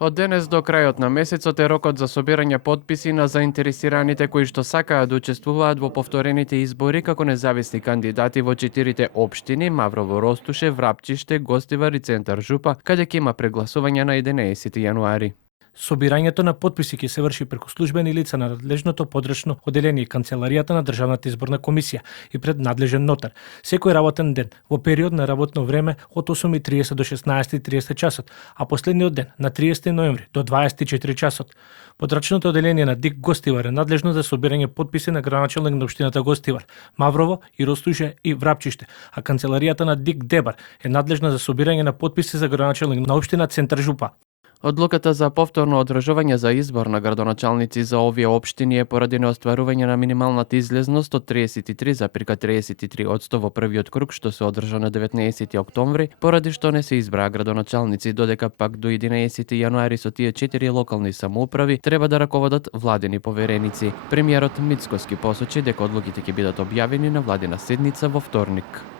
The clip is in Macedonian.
Од денес до крајот на месецот е рокот за собирање потписи на заинтересираните кои што сакаат да учествуваат во повторените избори како независни кандидати во 4 општини Маврово, Ростуше, Врапчиште, Гостивар и Центар Жупа, каде ќе има прегласување на 11 јануари. Собирањето на потписи ќе се врши преку службени лица на надлежното подрачно оделение и канцеларијата на Државната изборна комисија и пред надлежен нотар. Секој работен ден во период на работно време од 8:30 до 16:30 часот, а последниот ден на 30 ноември до 24 часот. Подрачното оделение на ДИК Гостивар е надлежно за собирање потписи на градоначелник на општината Гостивар, Маврово и Ростуше и Врапчиште, а канцеларијата на ДИК Дебар е надлежна за собирање на потписи за градоначелник на општина Центар Жупа. Одлуката за повторно одржување за избор на градоначалници за овие општини е поради неостварување на минималната излезност од 33,33% во првиот круг што се одржа на 19 октомври, поради што не се избраа градоначалници, додека пак до 11 јануари со тие 4 локални самоуправи треба да раководат владини повереници. Премиерот Мицкоски посочи дека одлуките ќе бидат објавени на владина седница во вторник.